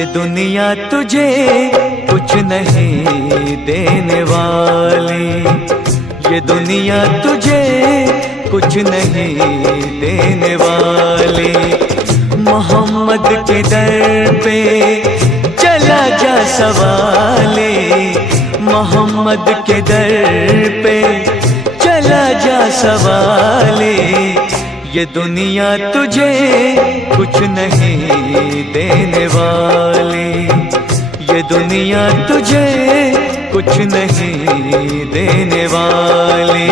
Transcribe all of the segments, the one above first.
ये दुनिया तुझे कुछ नहीं देने वाली, ये दुनिया तुझे कुछ नहीं देने वाली। मोहम्मद के दर पे चला जा सवाले, मोहम्मद के दर पे चला जा सवाले। ये दुनिया तुझे कुछ नहीं देने वाली, ये दुनिया तुझे कुछ नहीं देने वाली।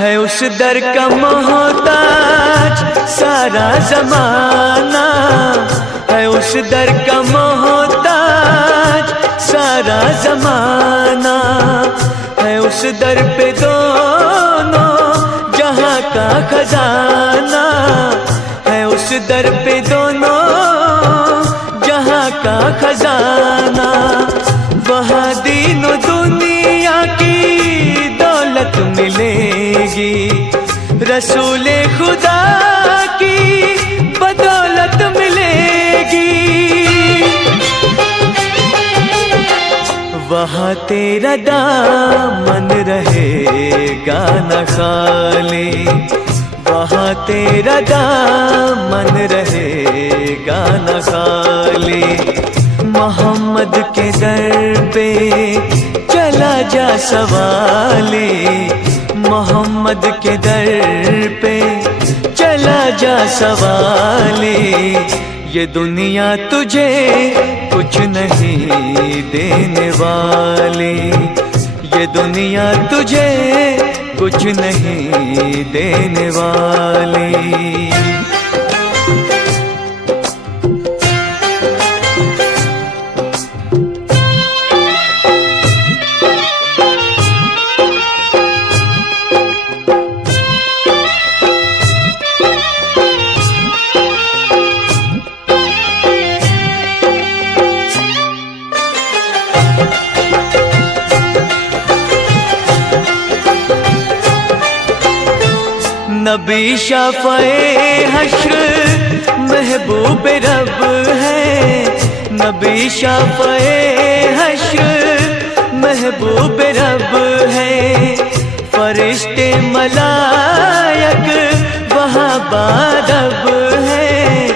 है उस दर का मोहताज सारा जमाना, है उस दर का मोहताज सारा जमाना। है उस दर पे दोनों जहां का खजाना, है उस दर पे दोनों जहां का खजाना। वहाँ दीनो दुनिया की दौलत मिलेगी, रसूले खुदा की बदौलत मिलेगी। वहाँ तेरा दामन रहेगा न खाली, वहाँ तेरा दामन रहेगा न खाली। मोहम्मद के दर पे चला जा सवाले, मोहम्मद के दर पे चला जा सवाले। ये दुनिया तुझे कुछ नहीं देने वाली, ये दुनिया तुझे कुछ नहीं देने वाली। नबी शाफ़ए हश्र महबूब रब है, नबी शाफ़ए हश्र महबूब रब है। फरिश्ते मलायक वहाँ बारब है,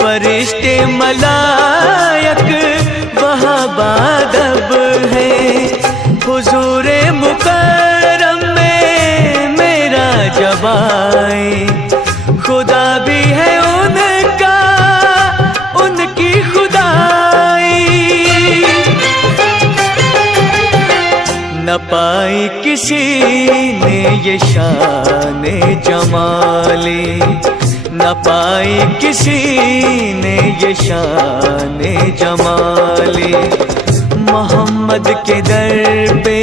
फरिश्ते मलायक वहाँ बारब है। हुजूरे मुकर्रम में मेरा जबाई, खुदा भी है उनका उनकी खुदाई। न पाई किसी ने ये शाने जमाली, न पाई किसी ने ये शाने जमाली। मोहम्मद के दर पे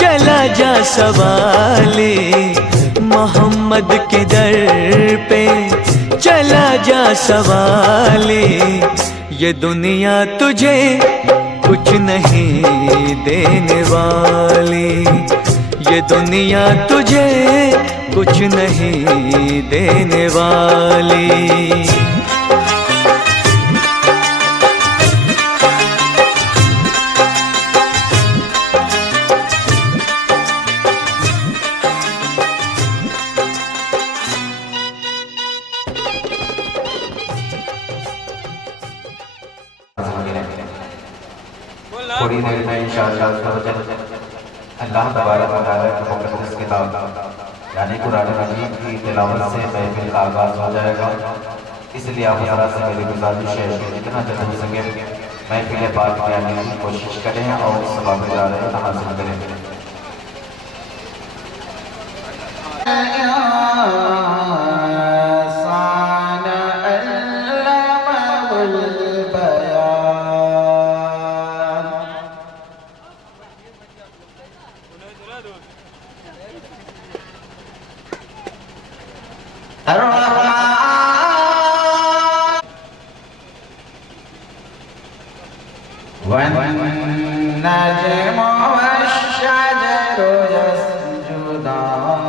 चला जा सवाले, मोहम्मद के दर पे चला जा सवाले। ये दुनिया तुझे कुछ नहीं देने वाली, ये दुनिया तुझे कुछ नहीं देने वाली। थोड़ी देर में इंशाअल्लाह अल्लाह तबारक व तआला की मुक़द्दस किताब यानी कुरान मजीद की तिलावत से महफिल का आगाज़ हो जाएगा। इसलिए आप ज़रा से मेरी गुज़ारिश है कि जितना जल्द हो सके महफिल पाक में आने की कोशिश करें और सवाब हासिल करें। वन्नज्म वश्शजरु यस्जुदान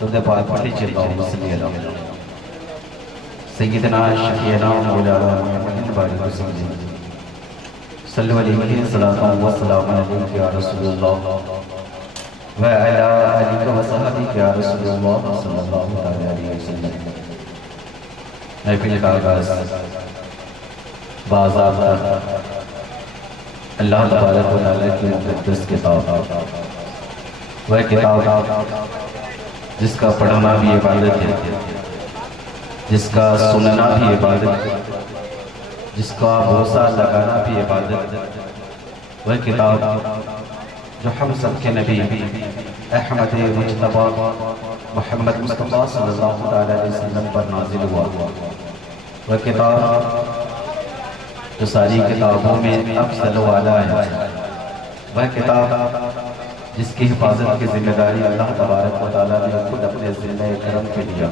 तुमने बात पढ़ी चिल्लाओ सैयदना शफीना मौलाना मुहम्मद बारी को समझे सल्लल्लाहु अलैहि वसल्लम या रसूलुल्लाह व अला आलिहि व सहाबिहि या रसूलुल्लाह सल्लल्लाहु अलैहि वसल्लम। महफिल का आगाज़ बाज़ाब्ता अल्लाह तबारक व तआला की मुक़द्दस किताब वह किताब जिसका पढ़ना भी इबादत है, जिसका सुनना भी इबादत है, जिसका भरोसा लगाना भी इबादत है। वह किताब जो हम सब के नबी अहमद मुज्तबा मोहम्मद मुस्तफ़ा सल्लल्लाहु अलैहि वसल्लम पर नाजिल हुआ। वह किताब जो सारी किताबों में अफज़ल वाला है। वह किताब जिसकी हिफाजत की जिम्मेदारी अल्लाह तबारक व तआला ने खुद अपने ज़िम्मे करम पे लिया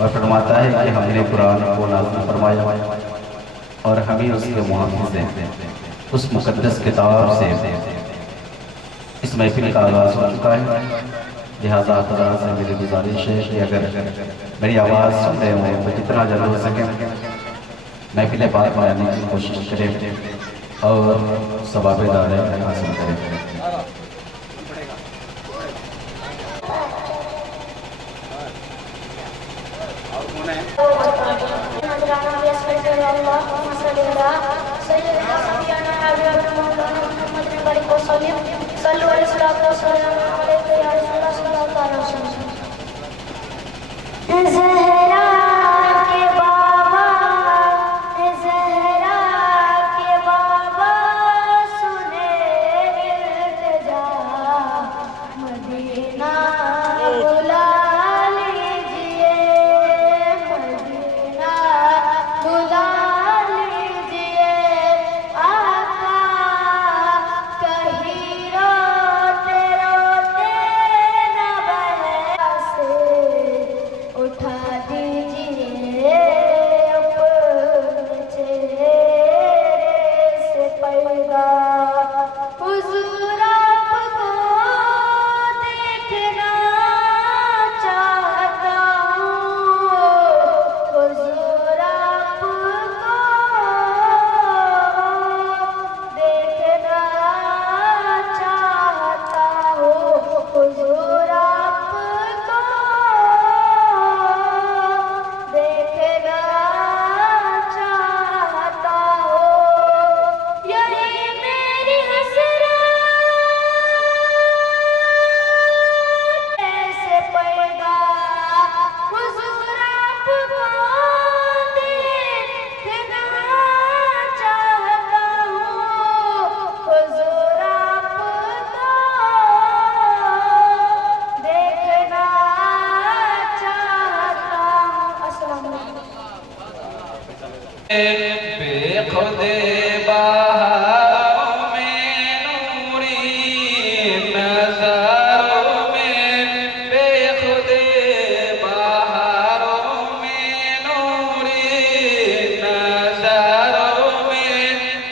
और फरमाता है कि हमने कुरान को नाज़िल फरमाया और हम ही उसके मुहाफ़िज़ हैं। उस मुक़द्दस किताब से इस महफिल का आगाज़ हो चुका है। लिहाजा हज़रात से मेरी गुजारिश है कि अगर मेरी आवाज़ सुन रहे हों तो जितना जल्द हो सके महफिल बात में आने की कोशिश करें और सवाब-ए-दार हासिल करें। बेखुदे बहारों में नूरी नज़ारों में, बेखुदे बहारों में नूरी नज़ारों में,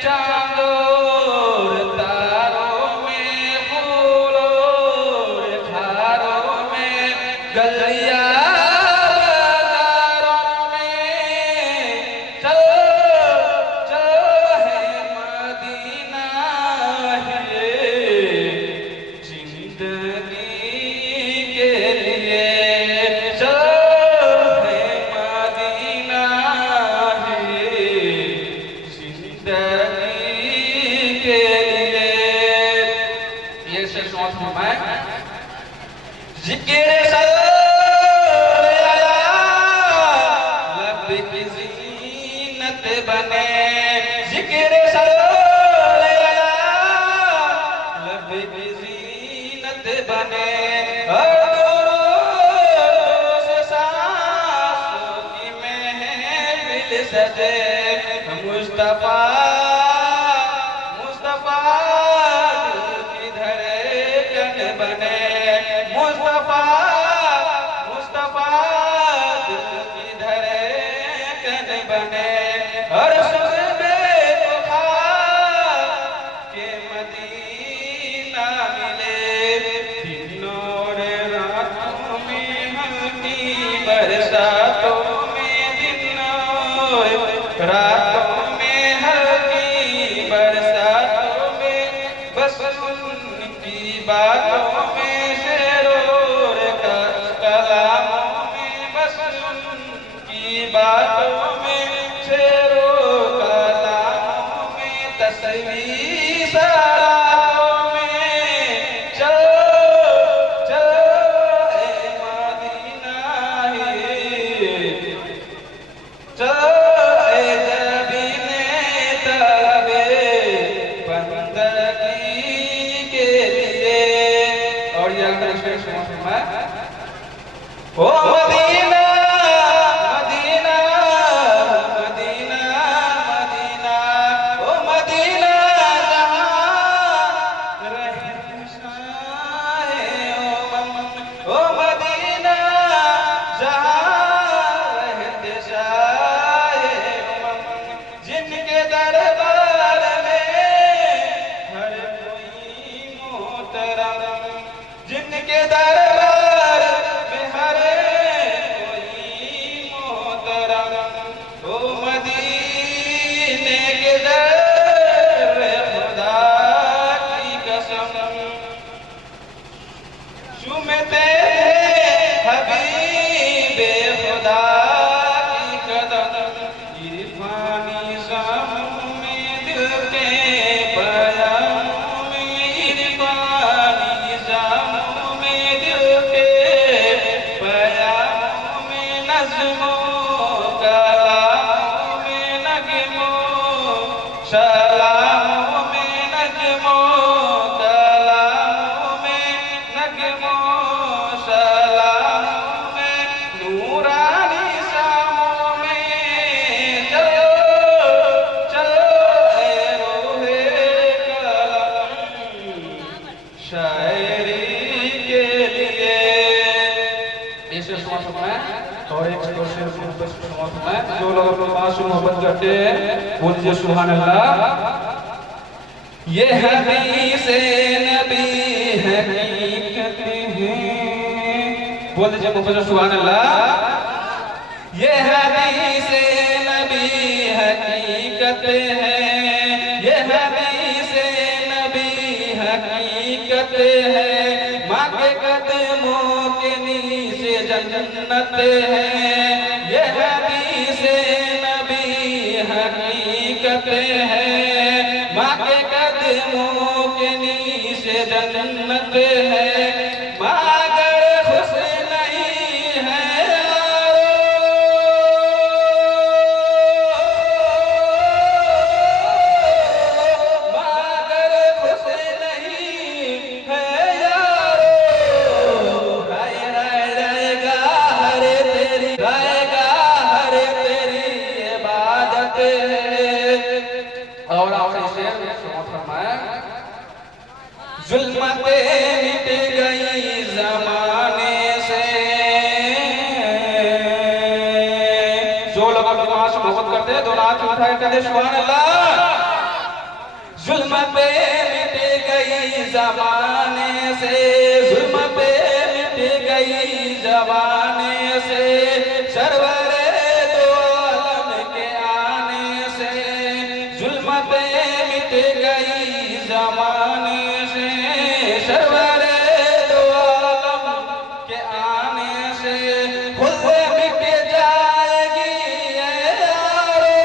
चांदोर तारों में फूलों खारों में, गलिया मुस्तफा मुस्तफा दिल की धड़कन बने, मुस्तफा मुस्तफा दिल की धड़कन बने, हर सुबह को खा के मदीना मिले, दिनों और रातों में हल्की बरसातों में, दिनों रातों में हल्की बरसातों में, बस उनकी बातों में शेरों का कलामों में, बस उनकी बातों में शेरों कलामों में, तस्वीर सरातों में, चलो चलो के शेर में ओ मदीना मदीना मदीना मदीना ओ मदीना जहां रहे शाहे ओ मदीना जहां रहते शाहे जिनके दरबार में हर कोई मोहतरम जिनके दरबार में हर कोई मोहतरम ओ मदीने के दर खुदा की कसम चूमते हबीबे खुदा की कदम इरफानी शाम में दिल के बयान में इरफानी शाम में दिल के बयान में नज़्मों कलामों में नगमों सलामों में नगमों कलामों में नगमों सलामों में नूरानी शामों में चलो चलो ऐ रोहे कलम शायरी के लिए इस समाज में और एक समाज में जो लोग अपने पास मोहब्बत करते हैं बोलिए सुभान अल्लाह ये हदीस नबी हकीकत है बोल दीजिए मुफस्सिर सुभान अल्लाह ये हदीस नबी हकीकत है ये हदीस नबी हकीकत है माँ के कदमों के नीचे जन्नत है ये हदीस नबी हकीकत है माँ के कदमों के नीचे जन्नत है मगर खुश नहीं है मगर खुश नहीं है यारो रहेगा हरे तेरी रहेगा हरे तेरी इबादत है और आखिरी शेर फरमाया जुल्मतें मिट गई जमाने से जो लोग अपने मां से मोहब्बत करते हैं दोनों हाथ उठाए कहते सुभान अल्लाह जुल्मतें मिट गई जमाने से जुल्मतें मिट गई जमाने से सरवरे दो आलम के आने से जुल्मतें मिट गई जमाने से सरवरे दो आलम के आने से खुद मिट जाएगी ये यारो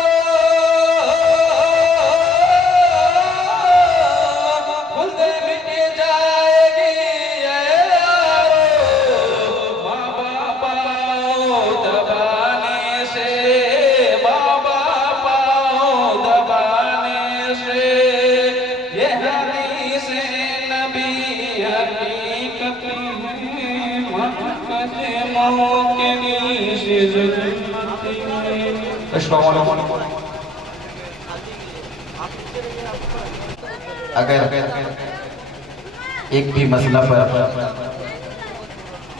खुद मिट जाएगी ये यारो माँ बाप दबाने से माँ बाप दबाने से ये हदीस नबी हकीकत है कदमों के नीचे जन्नत है। अस्सलाम वालेकुम। अगर एक भी मसला पर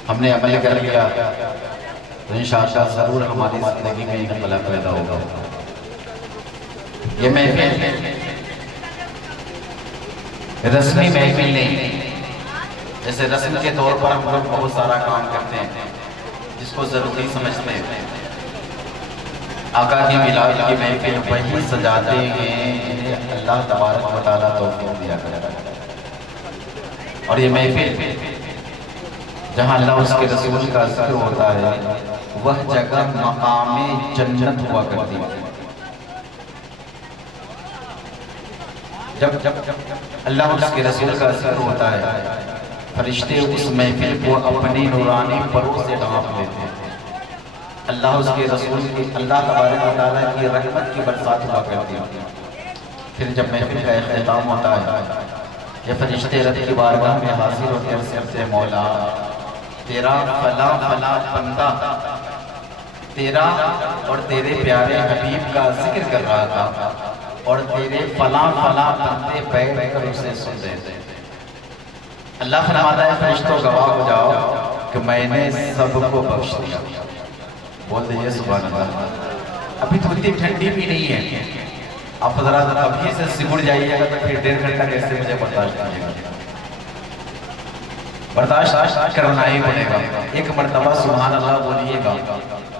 हमने अमल कर लिया तो इंशाअल्लाह जरूर हमारी जिंदगी में इनकलाब पैदा होगा। ये महफिल रस्मी महफिल नहीं, जैसे रस्म के तौर पर हम लोग बहुत सारा काम करते हैं जिसको जरूरी समझते हैं। आका की मिलाद की महफिल वही सजाते हैं जिन्हें अल्लाह तबारक व तआला तौफीक दिया करता है। और ये महफिल जहाँ अल्लाह उसके रसूल का जिक्र होता है वह जगह मकामे जन्नत हुआ करती है। जब अल्लाह उसके रसूल का जिक्र होता है फरिश्ते उस महफिल को अपनी नूरानी परों से ढांप लेते हैं। अल्लाह उसके रसूल की अल्लाह तबारक व तआला की रहमत की बरसात हुआ करती है। फिर जब महफिल का इख्तिताम होता है ये फरिश्ते रब की बारगाह में हाजिर होकर अर्ज़ करते हैं, मौला तेरा फला फला बंदा तेरा और तेरे प्यारे हबीब का जिक्र कर रहा था और तेरे फला फला बंदे बैठ कर उसे सुन रहे थे। अल्लाह फरमाता है, फरिश्तों गवाह हो जाओ कि मैंने सबको बख्श दिया। बोल दीजिए सुभान अल्लाह। अभी तो इतनी ठंडी भी नहीं है, आप जरा अभी से सिकुड़ जाइएगा तो फिर 1.5 घंटा कैसे मुझे बर्दाश्त कीजिएगा। बर्दाश्त करना ही पड़ेगा। एक मरतबा सुभान अल्लाह बोलिएगा,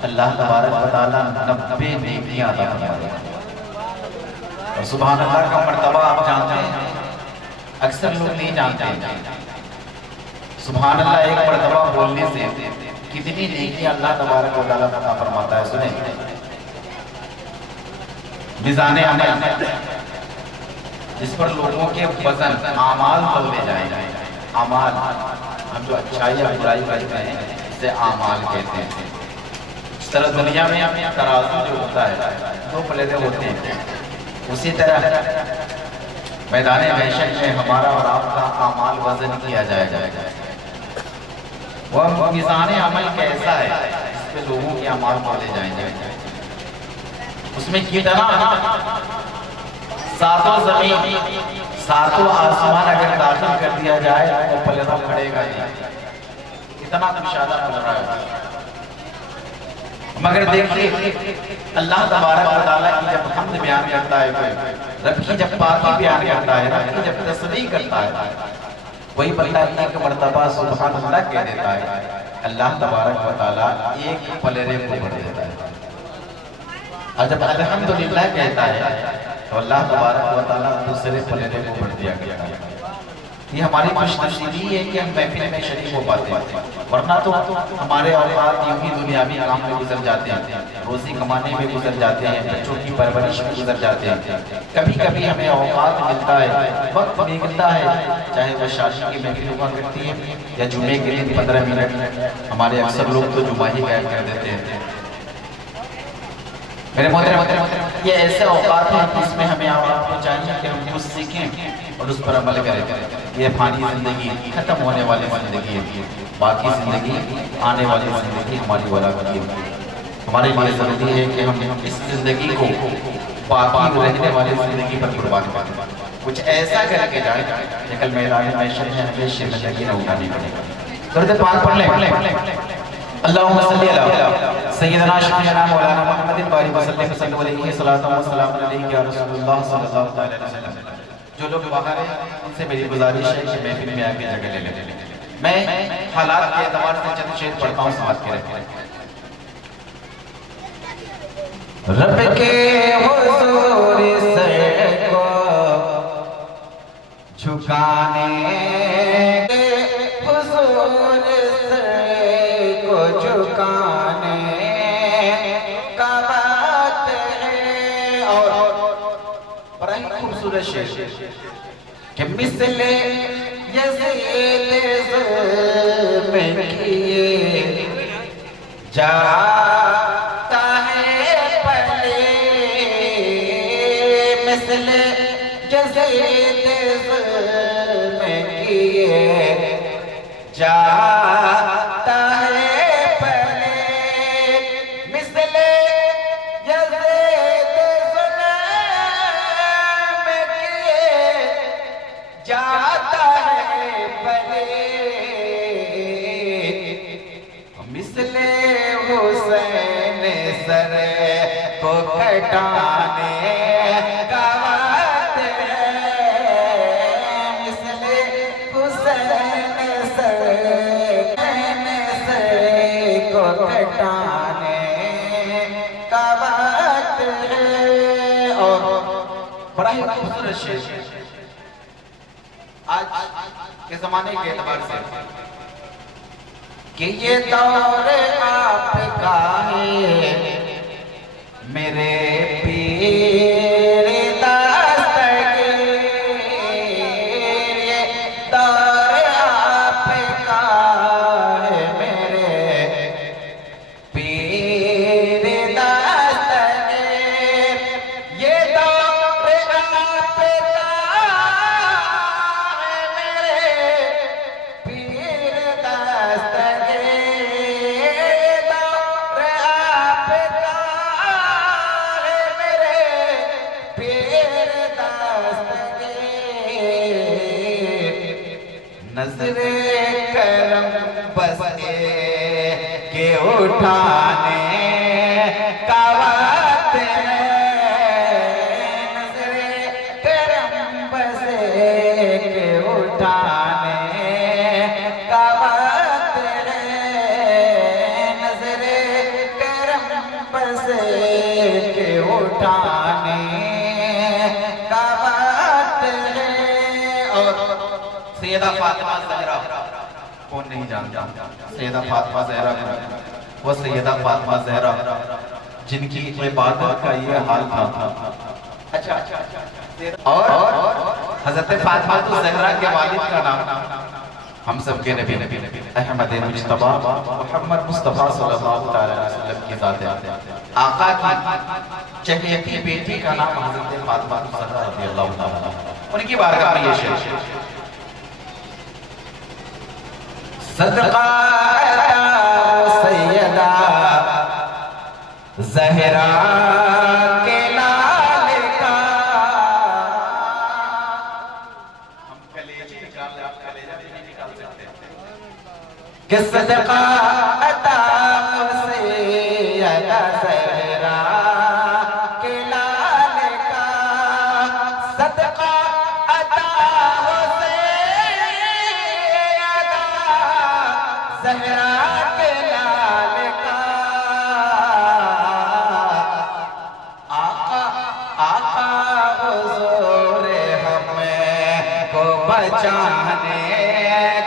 अल्लाह तबारक व तआला 90 नेकियां अता फरमाएगा। और सुभान अल्लाह का मरतबा आप जानते हैं, अक्सर लोग नहीं जानते। सुभान अल्लाह एक मरतबा बोलने से कितनी नेकियां अल्लाह तबारक व तआला अता फरमाता है। सुने, मिज़ाने अमल जिस पर लोगों के वजन आमाल तौले जाए, आमाल हम जो अच्छाई या बुराई करते हैं इसे आमाल कहते हैं। इस तरह दुनिया में तराजू जो होता है 2 प्लेटें होती हैं, उसी तरह मैदान महशर में हमारा और आपका आमाल वजन किया जाएगा। वह मिज़ाने अमल कैसा है जिस पे लोगों के आमाल तौले जाएंगे। उसमें कितना सातों जमीन सातों आसमान अगर दाखिल कर दिया जाए तो पलड़ा खड़ेगा नहीं, इतना कुशादा पल रहा है। मगर देखिए अल्लाह तबारक व तआला की जब हम्द बयान करता है कोई, रब की जब पाकी बयान करता है, रब की जब तस्बीह करता है, वही बंदा एक मर्तबा सुभान अल्लाह कह देता है, अल्लाह तबारक व तआला एक पलड़े को भर देता है। और जब अल्हम्दुलिल्लाह कहता है तो अल्लाह तबारक व तआला दूसरे पलड़े को भर दिया गया है। ये हमारी खुशनसीबी है कि हम महफिल में शरीक हो पाते हैं, वरना तो हमारे औकात यूं ही दुनियावी काम में गुजर जाते हैं, रोजी कमाने में गुजर जाते हैं, बच्चों की परवरिश में गुजर जाते हैं। कभी कभी हमें औकात मिलता है, वक्त निकलता है, चाहे वह शादी की महफिल हुआ करती है या जुमे के दिन 15 मिनट। हमारे अक्सर लोग तो जुमा ही गायब कर देते हैं। मेरे मोहतरम, ये ऐसे औकात हैं जिसमें हमें आपको चाहिए कि हम कुछ सीखें और उस पर अमल करें। ये फानी जिंदगी खत्म होने वाली जिंदगी है, बाकी जिंदगी आने वाली जिंदगी हमारी वाला की है। हमारे लिए जरूरी है कि हम इस जिंदगी को बाकी रहने वाली जिंदगी पर कुर्बान करें, कुछ ऐसा करके जाए कि कल मैदान महशर में हमें शर्मिंदगी न उठानी पड़े। दुरूद पाक पढ़ लें। अल्लाहुम्मा सल्ली अला सय्यिदना शफीअना मौलाना मुहम्मदिन बारिक वसल्लम अलैहि सलातो व सलाम अलैहि या रसूलुल्लाह सल्लल्लाहु अलैहि वसल्लम। जो लोग बाहर हैं उनसे मेरी गुजारिश है कि महफिल में आके जगह ले लें। मैं हालात के एतबार से चंद शेर पढ़ता हूं, समाज के रखें। रब के हुजूर सर को झुकाने झुकाने का बात है। और बड़ा ही खूबसूरत शेर कि मिसले यज़ीद ज़ुल्म किए जाता है पले, मिसले यज़ीद ज़ुल्म किए जाता है कटाने का बात है, मिसले हुसैन सर को कटाने का बात है। और बड़ा ही खूबसूरत शेर आज के जमाने के एतबार से कि ये दौर आपका है मेरे पीर दस्तगीर, ये दौर आपका है मेरे पीर दस्तगीर, ये दौर आपका है नजरे करम बस के उठाने का वक्त है, नजरे करम बस के उठाने का वक्त है, नजरे करम बस के उठाने का वक्त है। और सैयदा फातिमा ज़हरा कौन नहीं जानता? सैयदा फातिमा ज़हरा, वो सैयदा फातिमा ज़हरा जिनकी इबादत का ये हाल था। अच्छा, और हज़रत फातिमा तो ज़हरा के वालिद का नाम हम सब के नबी अहमद मुज्तबा मोहम्मद मुस्तफ़ा सल्लल्लाहु अलैहि वसल्लम की ज़ात है। आका की चहेती बेटी का नाम हज़रत फातिमा ज़हरा रज़ियल्लाहु ताला, उनकी बारगाह में ये शेर सदका सैयदा ज़हरा के लाल का। हम कलेजे निकाल ले, आप कलेजा भी नहीं निकाल सकते। कि सदका अता सैयदा ज़हरा के लाल का, सदका अता ज़हरा के लाल का। आका आका हुज़ूर हमें को बचाने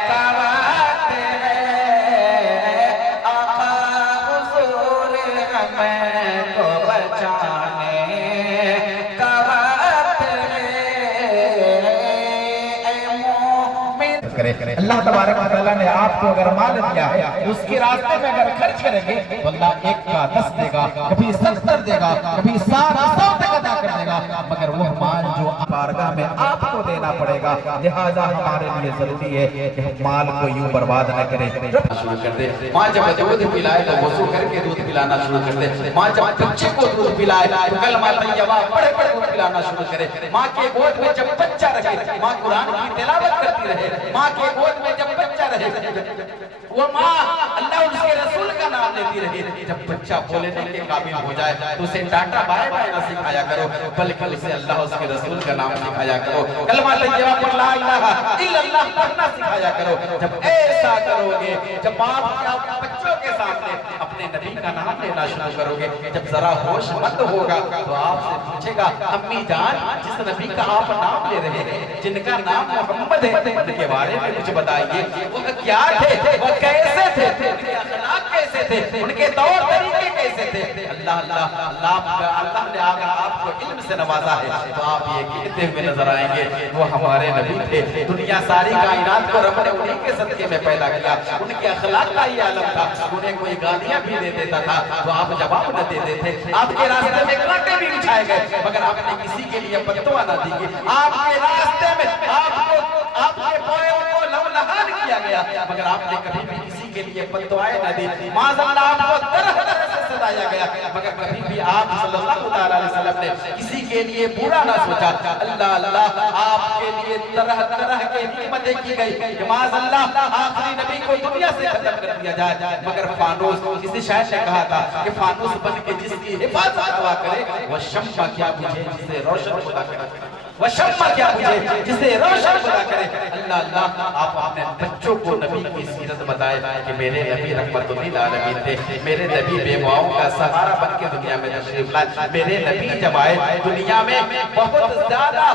का वक्त है, आका हुज़ूर हमें को बचाने का वक्त है। अल्लाह तबारक व तआला ने आपको अगर माल दिया है, उसके रास्ते में अगर खर्च करेंगे तो अल्लाह 1 का 10 देगा, कभी 70 देगा, कभी 700 तक अदा कर देगा, मगर वो माल जो बारगाह में आपको देना पड़ेगा। लिहाजा हमारे लिए जरूरी है कि हम माल को यूं बर्बाद न करें। शुरू कर दे। माँ जब दूध पिलाए तो वजू करके दूध पिलाना शुरू कर दे। माँ जब बच्चे को दूध पिलाए तो कलमा तैयबा पढ़ पढ़ दूध पिलाना शुरू करे। माँ के गोद में जब बच्चा रहे, माँ कुरान की तिलावत करती रहे। माँ के गोद में जब बच्चा रहे, वो माँ अल्लाह उसके रसूल का नाम लेती रहे। जब बच्चा बोलने के काबिल हो जाए तो उसे टाटा बाय बाय ना सिखाया करो, बल्कि उसे अल्लाह उसके रसूल का नाम सिखाया करो। कलमा तैयबा पर ला इलाहा इल्लल्लाह पढ़ना सिखाया करो। जब ऐसा करोगे, जब आप बच्चों के सामने अपने नबी का नाम लेना शुरू करोगे, जब जरा होशमंद होगा तो आपसे पूछेगा, अम्मी जान जिस नबी का आप नाम ले रहे हैं, जिनका नाम मोहम्मद है, उनके बारे में कुछ बताइए। वो क्या थे, वो कैसे थे, उनके अखलाक कैसे थे, उनके तौर तरीके कैसे थे। अल्लाह अल्लाह अल्लाह ने अगर आपको इल्म से नवाजा है तो आप ये कहते हुए नजर आएंगे, वो हमारे नबी थे। दुनिया सारी कायनात को रब ने उन्हीं के सदके में पैदा किया। उनके अखलाक का ये आलम था। उन्हें कोई गालियां भी दे देता था तो आप जवाब न देते थे। आपके रास्ते में कांटे भी बिछाए गए, मगर आपने किसी के लिए बद्दुआ न दी। आपके रास्ते में आपके पैरों को लहलहान किया गया, मगर आपने कभी भी किसी के लिए बद्दुआएं न दी। माज़अल्लाह आपको तरह तरह से सताया गया, मगर कभी भी आप सल्लल्लाहु अलैहि वसल्लम ने किसी के लिए बुरा ना सोचा। अल्लाह अल्लाह आपके लिए तरह तरह के हिकमतें की गई। माज़अल्लाह आखिरी नबी को दुनिया से खत्म कर दिया जाए, मगर फानूस, किसी शायर ने कहा था कि फानूस बन के जिसकी हिफाजत हुआ करे, वह शम्मा क्या बुझे जिसे रोशन खुदा करे, वह शम्मा क्या बुझे जिसे रोशन खुदा करे। अल्लाह अल्लाह आप अपने बच्चों को नबी की सीरत बताए कि मेरे नबी रहमतुल लिल आलमीन थे, मेरे नबी बेवाओं का सहारा बन के दुनिया में तशरीफ लाए। मेरे नबी जब आए दुनिया में बहुत ज्यादा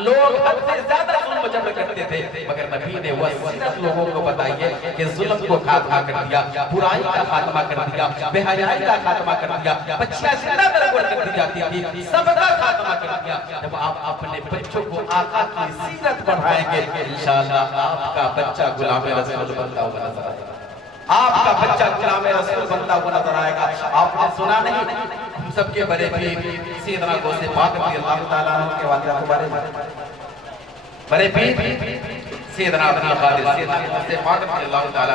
लोग हद से ज्यादा जुल्म जबर करते थे, मगर नबी ने वह सीरत लोगों को बताई है कि जुल्म को खात्मा कर दिया, बुराई का खात्मा कर दिया, बेहयाई का खात्मा कर दिया, बच्चियां जिंदा दरगोर कर दी जाती थी, सबका खात्मा कर दिया। जब आप अपने बच्चों को आका की सीरत पढ़ाएंगे, इंशाअल्लाह आपका बच्चा गुलाम रसूल बनता हुआ नजर आएगा। आपका बच्चा गुलाम रसूल बनता हुआ नजर आएगा। आपने सुना नहीं, हम सबके बड़े पीर सैयदना गौसे पाक रज़ियल्लाहु ताला अन्हु के वालिदा के बारे में, बड़े पीर सैयदना अब्दुल कादिर सैयदना गौसे पाक रज़ियल्लाहु ताला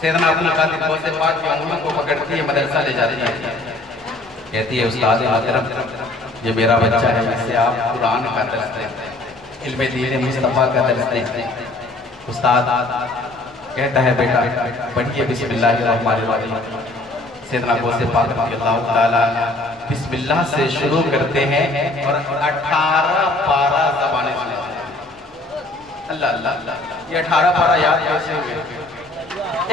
सैयदना अब्दुल कादिर गौसे पाक की उंगलियों को पकड़ती है, मदरसा ले जाती है, कहती है उस्ताद मोहतरम ये मेरा बच्चा है, इससे आप कुरान का दर्स दें। इल्म दीन मुस्तफ़ा का दर्स दें। उस्ताद कहता है बेटा पढ़िए बिस्मिल्लाहिर्रहमानिर्रहीम। सैयदना गौसे पाक रज़ियल्लाहु ताला बिस्मिल्लाह से शुरू करते हैं और 18 पारा ज़बानें सुनाते हैं। अल्लाह अल्लाह, ये 18 पारा याद कैसे हुए?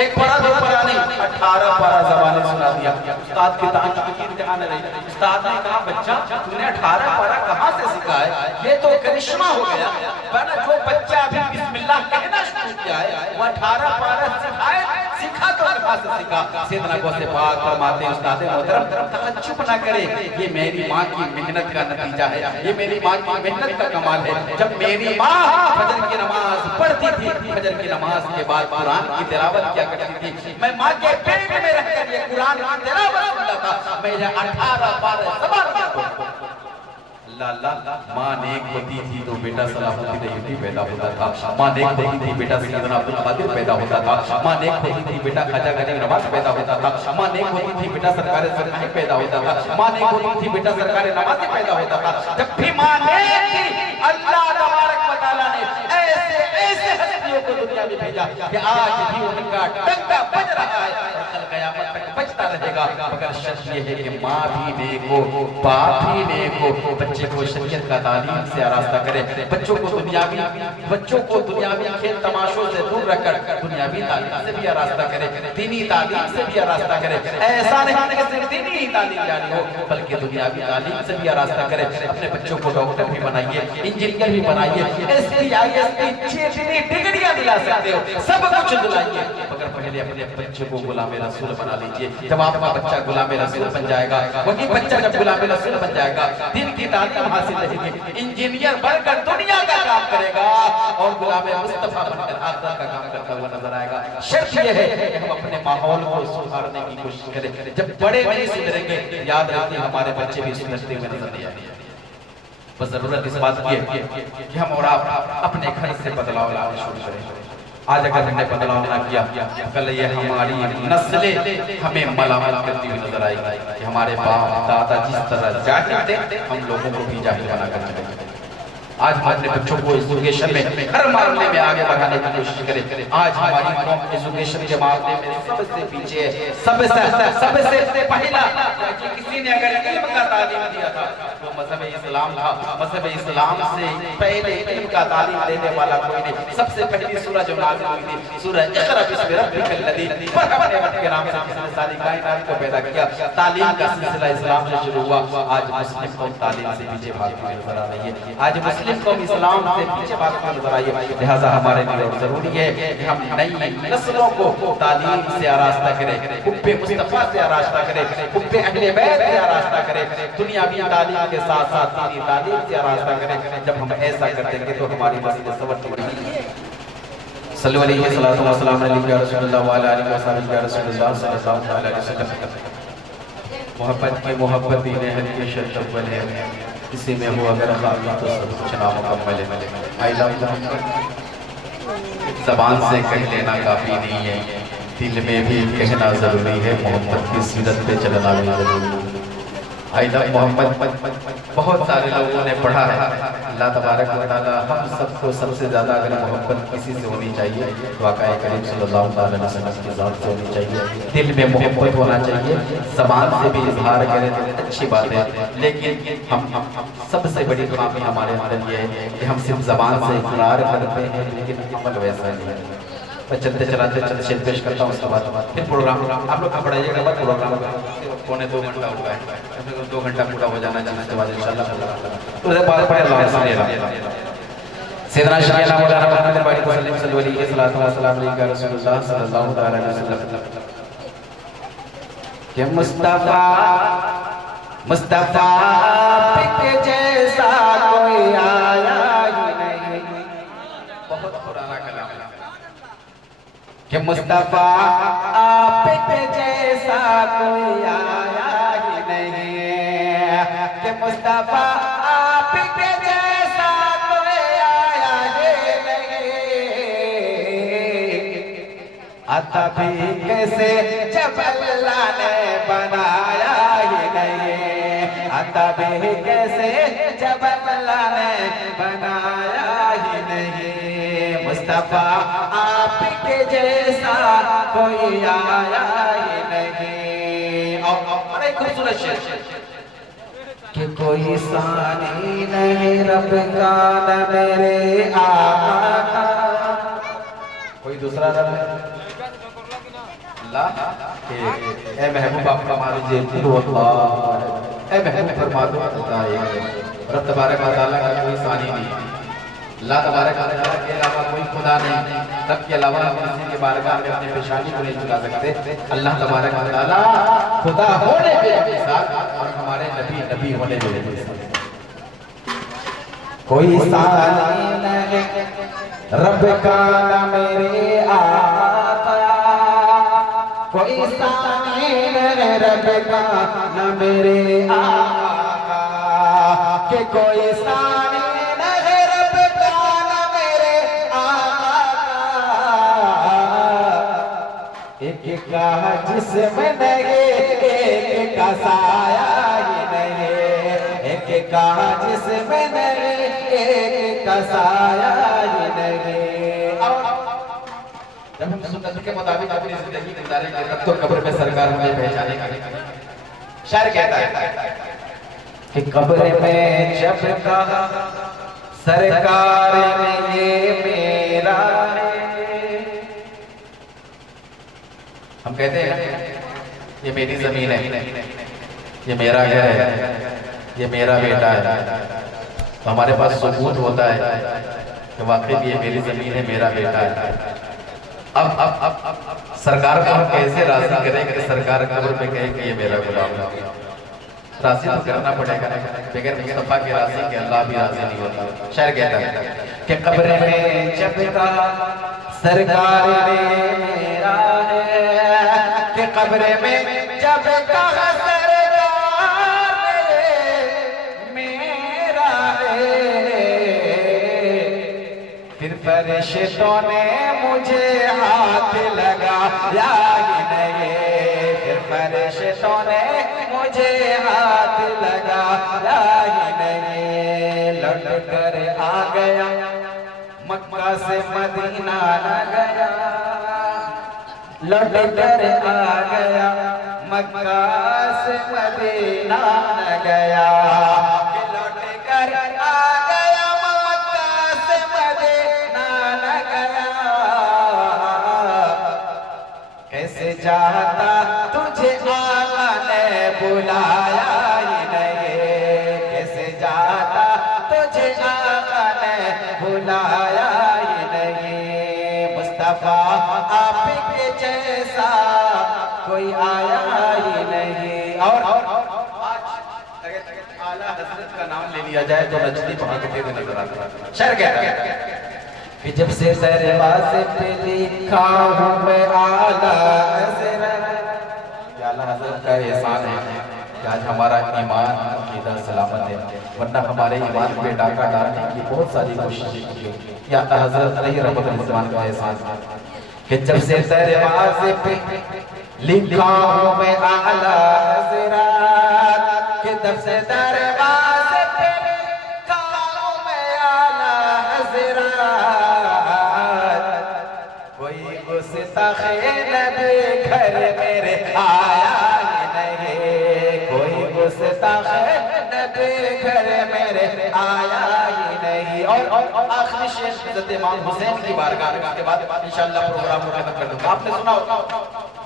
एक पारा दो पारा नहीं, 18 पारा ज़बानें सुना दिया। उस्ताद की ताक़ीद ध्यान रही। उस्ताद ने कहा बच्चा तूने 18 पारा कहाँ से सीखा है? ये तो करिश्मा हो गया, वरना जो बच्चा अभी बिस्मिल्लाह कहना शुरू किया है वो 18 पारा सिखाए सीखा तो कहाँ से सीखा? सैयदना गौसे पाक फरमाते हैं उस्ताद मोहतरम तअज्जुब ना करे, ये मेरी माँ की मेहनत का नतीजा है, ये मेरी माँ की मेहनत का कमाल है। जब मेरी माँ फजर की नमाज पढ़ती थी, फजर की नमाज के बाद कुरान की तिलावत किया करती थी, मैं माँ के पेट में रहकर ये कुरान की तिलावत करता था। मैं 18 पारा ज़बान किया। माँ नेक होती थी तो बेटा सलाहुद्दीन अय्यूबी पैदा होता था। माँ नेक होती थी बेटा सैयदना अब्दुल कादिर पैदा होता था। माँ नेक होती थी बेटा ख्वाजा गरीब नवाज पैदा होता था। माँ नेक होती थी बेटा सरकार सरकारी पैदा होता था। माँ नेक होती थी बेटा सरकार नवाजी पैदा होता था। जब भी माँ नेक थी अल्लाह तबारक व तआला ने ऐसे ऐसे हस्तियों को दुनिया में भेजा कि आज भी उनका डंका बज रहा है और कल क़यामत तक बजता रहेगा। मगर शर्त ये है कि माँ भी नेक हो, बाप भी नेक हो, बच्चे को शरीयत का तालीम से आरास्ता करे, बच्चों को दुनियावी खेल तमाशों से दूर रखकर दुनियावी तालीम से भी आरास्ता करे, दीनी तालीम से भी आरास्ता करे। ऐसा नहीं कि सिर्फ दीनी ही तालीम जारी हो बल्कि दुनियावी तालीम से भी आरास्ता करे। अपने बच्चों को डॉक्टर भी बनाइए, इंजीनियर भी बनाइए, एसपी आईएएस जितनी डिग्रियां दिला सकते हो सब कुछ दिलाइए, मगर पहले अपने बच्चे को गुलाम रसूल बना लीजिए। जब आपका बच्चा गुलाम रसूल बन जाएगा, वही बच्चा जब गुलाम रसूल बन जाएगा, दिन की तालीम हासिल रहेगी, इंजीनियर बनकर दुनिया का काम करेगा और गुलाम मुस्तफा बनकर आखिरत का काम करता हुआ नजर आएगा। शर्त यह है कि हम अपने माहौल को सुधारने की कोशिश करें। जब बड़े नहीं सुधरेंगे याद रखिए हमारे बच्चे भी सुधरते हुए नजर नहीं आएंगे। बस जरूरत इस बात की है कि हम और आप अपने घर से बदलाव लाना शुरू करें। आज अगर हमने बदलाव ना किया कल ये हमारी नस्लें हमें मलामत करती हुई नजर आएगी कि हमारे बाप दादा जिस तरह जाहिल थे हम लोगों को भी जाहिल बना कर चलेंगे। आज हम अपने बच्चों को एजुकेशन में हर मामले में आगे बढ़ाने की कोशिश करें। आज हमारी कौम एजुकेशन के मामले में सबसे पीछे है, सबसे पहला किसी ने अगर इल्म का तालीम दिया था तो मज़हब इस्लाम था। मज़हब इस्लाम से पहले इल्म का तालीम देने वाला कोई नहीं। सबसे पहली सूरह जो नाज़िल हुई थी सूरह इक़रा बिस्मि रब्बिकल लज़ी, पर अपने रब के नाम से जिसने सारी कायनात को पैदा किया। तालीम का सिलसिला इस्लाम से शुरू हुआ। आज मुस्लिम कौम तालीम से पीछे भागती हुई नजर आ रही है। आज मुस्लिम कौम इस्लाम से पीछे भागती हुई नजर आई है। लिहाजा हमारे लिए जरूरी है कि हम नई नस्लों को तालीम से आरास्ता करें, हुब्बे मुस्तफा से आरास्ता करें, हुब्बे अहले बैत से आरास्ता करें, दुनियावी तालीम के साथ साथ दीनी तालीम से आरास्ता करें। जब हम ऐसा कर देंगे तो हमारी मस्जिद सवरती रहेगी। सल्लल्लाहु अलैहि वसल्लम या रसूलुल्लाह व अला आलिहि वसल्लम या रसूलुल्लाह सल्लल्लाहु अलैहि वसल्लम। मोहब्बत की मोहब्बत दीन है के शर्त अव्वल है, किसी में हो अगर खामी तो सब कुछ नामुकम्मल है। आई लव मोहब्बत ज़बान से कह लेना काफ़ी नहीं है, दिल में भी कहना ज़रूरी है। मोहब्बत की सीरत पे चलना भी ज़रूरी है। आई लव मोहब्बत बहुत सारे लोगों ने पढ़ा है। अल्लाह तबारक व तआला हम सबको सबसे ज़्यादा अगर मोहब्बत किसी से होनी चाहिए तो आका करीम सल्लल्लाहु अलैहि वसल्लम की ज़ात से होनी चाहिए। दिल में मोहब्बत होना चाहिए, ज़बान से भी इजहार करें तो अच्छी बात है, लेकिन हम सबसे बड़ी खामी हमारे अंदर ये है कि हम सिर्फ ज़बान से इकरार करते हैं लेकिन अमल वैसा नहीं है। मैं चलते चलाते चंद शेर पेश करता हूँ, उसके बाद फिर प्रोग्राम आप लोग पढ़ाइएगा। बाद प्रोग्राम पौने 2 घंटा हुआ है, 2 घंटा पूरा हो जाना चाहिए। उसके बाद इंशाल्लाह उसके बाद पढ़े अल्लाह सैयदना शायना मौलाना मोहम्मद बारी सल्लल्लाहु अलैहि रसूलुल्लाह सल्लल्लाहु अलैहि वसल्लम के मुस्तफा मुस्तफा के जैसा कोई आया ही नहीं। बहुत पुराना कलाम कि मुस्तफा आपके जैसा कोई आया ही नहीं, कि मुस्तफा आपके जैसा कोई आया ही नहीं। आता भी कैसे जब अल्लाह ने बनाया ही नहीं, आता भी कैसे जब अल्लाह ने बनाया ही नहीं। मुस्तफा आपके जैसा कोई आया ही नहीं। और बड़े खूबसूरत शेर कि कोई सानी नहीं रब का न मेरे आका का। कोई दूसरा रब है अल्लाह के। ए महबूब आप फरमा दीजिए अल्लाह। ए महबूब फरमा दो अल्लाह एक रब तबारक व तआला का कोई सानी नहीं। अल्लाह तबारक व तआला के अलावा कोई खुदा नहीं। रब के अलावा किसी के बारगाह में अपनी पेशानी को नहीं झुका सकते। अल्लाह तबारक व तआला खुदा होने के साथ और हमारे नबी होने के साथ कोई सानी नहीं रब का न मेरे आका। कोई सानी नहीं रब का न मेरे आका। कि कोई सानी नहीं रब का न मेरे आका। एक का जिसमें नहीं एक का साया ही नहीं। एक का जिसमें नहीं एक का साया ही नहीं। जब हम सुन्नत के मुताबिक अपनी जिंदगी गुजारेंगे तब तो कब्र में सरकार मुझे पहचानेगा। शायर कहता है कि कब्र में जब कहा सरकार ने ये मेरा है। हम कहते हैं ये मेरी जमीन है, ये मेरा घर है, ये मेरा बेटा है। तो हमारे पास सबूत होता है कि वाकई ये मेरी जमीन है, मेरा बेटा है। अब सरकार को हम कैसे राजी करें कि सरकार कब्र में कहे कि ये मेरा गुलाम है। राजी तो करना पड़ेगा, बगैर मुस्तफा के राजी के अल्लाह भी राजी नहीं होता। शायर कहता है कि कब्र में जब कहा सरकार ने मेरा है। कि कब्र में जब कहा सरकार ने मेरा है। फिर फरिश्तों ने मुझे हाथ लगाया ही नहीं। फिर फरिश्तों ने मुझे हाथ लगाया ही नहीं। लौट कर आ गया मक्का से मदीना न गया। लौट कर आ गया मक्का से मदीना न गया। लौट कर आ गया मक्का से मदीना न गया। कैसे जाता तुझे आका ने बुलाया ही नहीं। कैसे जाता तुझे आका ने बुलाया ही नहीं। मुस्तफा आपके जैसा कोई आया ही नहीं। और आला हज़रत का नाम ले लिया जाए तो नजदी भागते हुए नजर आता है। शायर कहता है कि जब से दरवाज़े पे लिखा हूँ मैं आला हज़रत। आला हज़रत का एहसान है कि आज हमारा ईमान अकीदा सलामत है, वरना हमारे ईमान पे डाका डालने की बहुत सारी कोशिशें की। या आला हज़रत अलैहि रहमतुल्लाह का एहसान है कि जब से दरवाज़े पे लिखा हूँ मैं आला हज़रत। कि जब से दरवाज़े पे लिखा हूँ मैं आला हज़रत। कोई गुस्ताखे नबी घर मेरे आया ही नहीं। कोई गुस्ताखे नबी घर मेरे आया ही नहीं। और आखिरी शेर हज़रत इमाम हुसैन की बारगाह में, उसके बाद इंशाअल्लाह प्रोग्राम खत्म कर दूंगा। आपने सुना होगा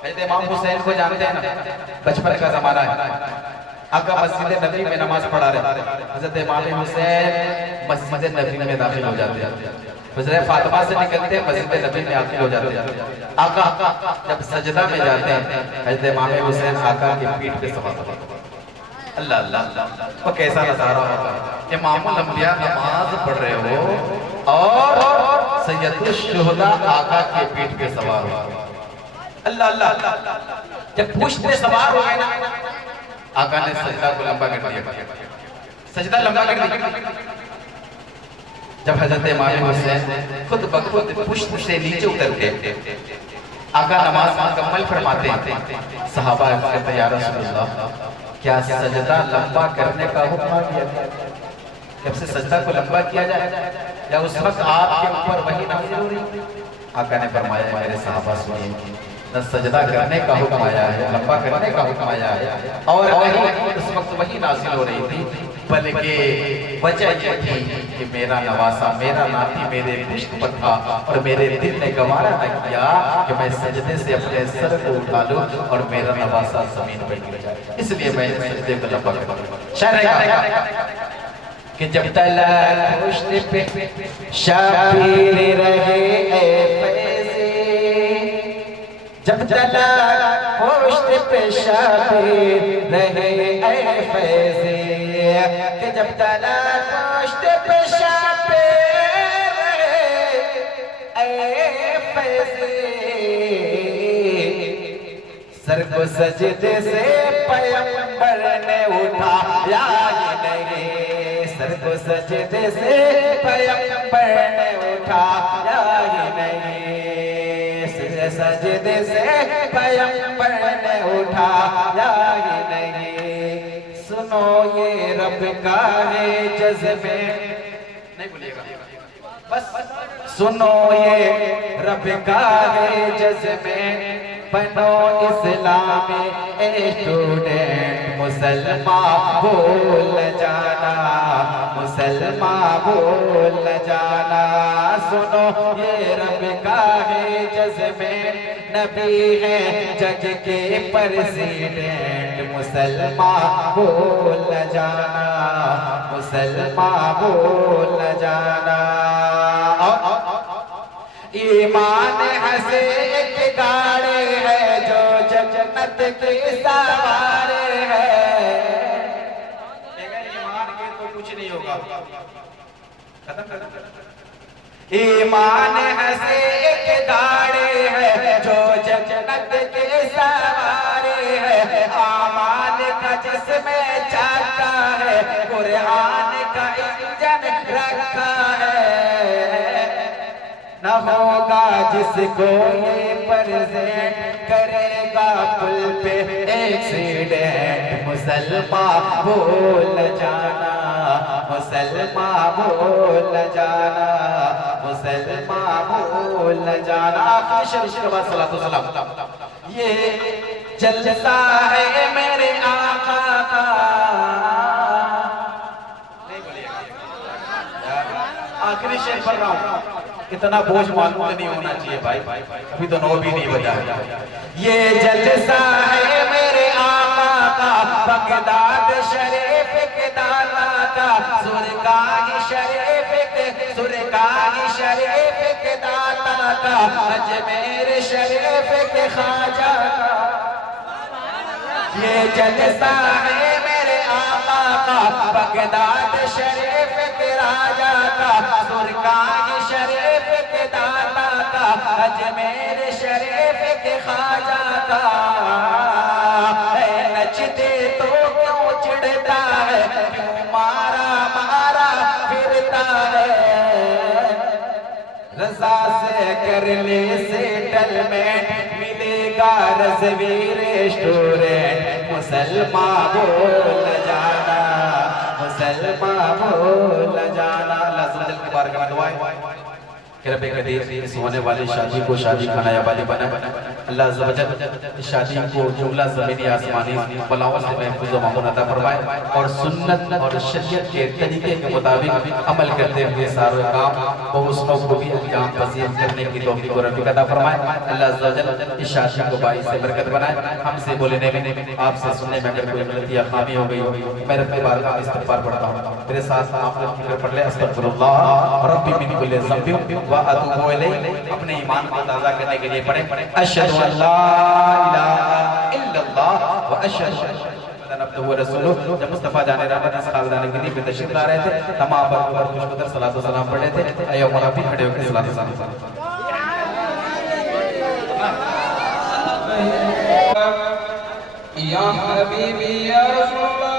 हज़रत इमाम हुसैन को जानते हैं ना, बचपन का जमाना है। आका मस्जिद नबी में नमाज पढ़ा रहे, हज़रत इमाम हुसैन मस्जिद नबी में दाखिल हो जाते हैं। हुज़ैफ़ा फातिमा से निकलते हैं, मस्जिद नबी में दाखिल हो जाते हैं। आका जब सजदा में जाते हैं, हज़रत इमाम हुसैन आका की पीठ पे सवार होते हैं। अल्लाह अल्लाह, वो कैसा नज़ारा होगा। इमामुल अंबिया नमाज पढ़ रहे हो और सैयदुल शुहदा आका के पीठ पे सवार हो। अल्लाह अल्लाह, जब पूछ पे सवार हो गए ना, आका ने सजदा को लंबा कर दिया, सजदा लंबा कर दिया। जब हजरत इमाम हुसैन खुद ब खुद पुश्त से नीचे उतरते, आका नमाज मुकम्मल फरमाते, सहाबा कहते या रसूलल्लाह क्या सजदा लंबा करने का हुक्म दिया गया? जब से सजदा को लंबा किया जाए या उस वक्त आपके ऊपर वही नाज़िल हो रही? आका ने फरमाया मेरे सहाबा सुनिए, न सजदा करने का हुक्म आया है, लंबा करने का हुक्म आया है, और वही उस वक्त वही नाज़िल हो रही थी, बल्कि वजह ये थी कि मेरा नवासा, मेरा नाती मेरे पुष्ट पर था और मेरे दिल ने गवारा न किया कि मैं सजदे से अपने सर को उठा लूं और मेरा नवासा जमीन पर गिर जाए, इसलिए मैं सजदे को लंबा कर शायर कि जब तलक पुष्ट पे शबीर रहे फैज़े, जब तलक पुष्ट पे शबीर रहे फैज़े, कि जब तलक पुष्ट पे शबीर रहे फैज़े, सर को सजदे से पैगंबर ने उठाया ही नहीं, सर को सजदे से पैगंबर ने उठाया ही नहीं, सजदे से पैगंबर ने उठाया ही नहीं। सुनो ये रब का है जज्बे, नहीं बोलिएगा बस, सुनो ये रब का है जज्बे, बनो इस्लामी स्टूडेंट, मुसलमान बोल जाना, मुसलमान बोल जाना। सुनो ये रब का है जज्बे, नबी है जग के प्रेसिडेंट, मुसलमान बोल जाना, मुसलमान बोल जाना। ईमान हंसे एक गाड़े है जो जन्नत के सवारे है, ईमान के तो कुछ नहीं होगा, ईमान हंसे एक गाड़े है जो जन्नत के सवारे है, आमान का जिसमें जाता है, कुरान का इंजन रखा है, न होगा जिसको ये प्रेजेंट करेगा पुल पे एक्सीडेंट, मुसलमान बोल जाना, मुसलमान बोल जाना, मुसलमान बोल जाना। आखिरी शेर के बाद सलातो सलाम, ये जलसा है मेरे आका का, नहीं बोलिएगा, आखिरी शेर पढ़ रहा हूँ, इतना बोझ मालूम नहीं होना चाहिए भाई, अभी तो नौ भी नहीं बजा। ये जलसा है मेरे आका का, बगदाद शरीफ के दाना का, सुरगाही शरीफ के, सुरगाही शरीफ के दाता का, अजमेर शरीफ के ख्वाजा का। ये जलसा है मेरे आका का, बगदाद शरीफ के राजा का, सुरगाही शरीफ के दाता का, अजमेर शरीफ के ख्वाजा का। नचते तो क्यों चिढ़ता है, क्यों मारा मारा फिरता है, रजा से कर ले सेटलमेंट, मिलेगा रज़वीर स्टूडेंट, मुसलमान बोल जाना, मुसलमान बोल जाना। अल्लाह के बारगाह में दुआ कि रब कदीर इस होने वाली शादी को शादी खाना वाली बना, अल्लाह इस शादी को जुमला ज़मीनी आसमानी बलाओं से महफूज़ व मामून अता फरमाए और सुन्नत और शरीयत के तरीके के मुताबिक अमल करते हुए सारे काम वो उसनों को भी अंजाम पसीर करने की तौफीक और रफ़ीक अता फरमाए। अल्लाह इस शादी को बाइस से बरकत बनाए, हमसे बोलने में आपसे सुनने में अगर कोई गलती या खामी हो गई हो, मैं रब के बारगाह में इस्तिग़फ़ार पढ़ता हूँ, मेरे साथ आप लोग फिक्र पढ़ ले, अस्तग़फ़िरुल्लाह रब्बी मिन कुल्लि ज़ंबिन व अतूबु इलैहि, अपने ईमान को ताज़ा करने के लिए पढ़े, अशहदु अल्ला इलाहा इल्लल्लाह व अशहदु अन्ना अब्दुहु व रसूलुहु। जब मुस्तफ़ा जाने रहमत इस खानदान के लिए तशरीफ़ ला रहे थे, तमाम पर खुशबुदार सलातो सलाम पढ़ रहे थे, अय्यो मुराबी खड़े होकर सलातो सलाम। या हबीबी या रसूलल्लाह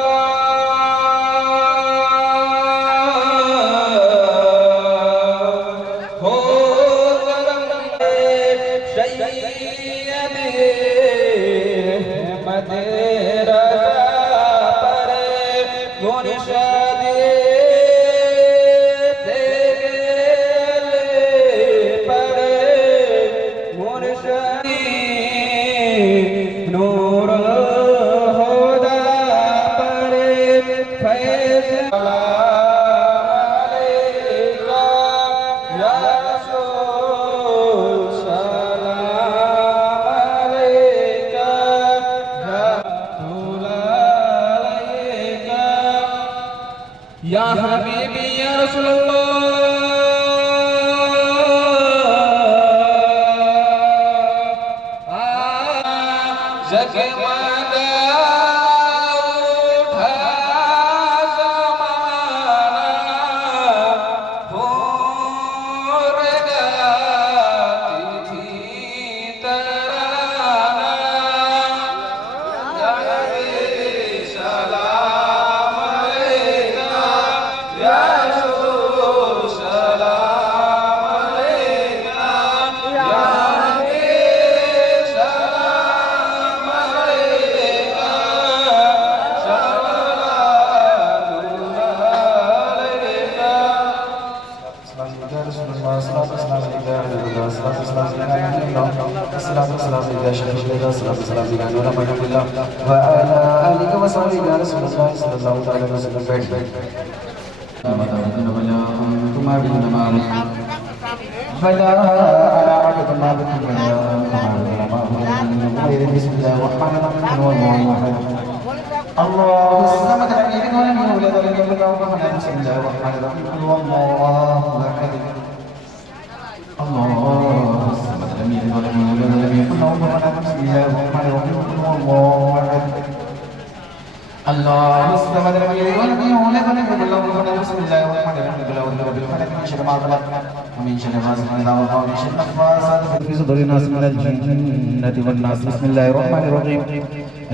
सैयद मदरसा या हबीबी या रसूल अल्लाह जगमगा उठा ज़माना भोर गाती थी तराना या नबी सलाम अलैका या रसूल सलाम अलैका या नबी सलाम अलैका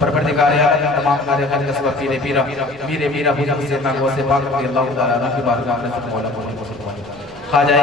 परवरदिगार आलम तमाम कार्य खैर का सबब पीरे पीरा मेरे मीरा बुजुर्ग से मैं गौसे पाक रज़ी अल्लाह तआला अन्हु की बारगाह में सब मौला बोले ख्वाजा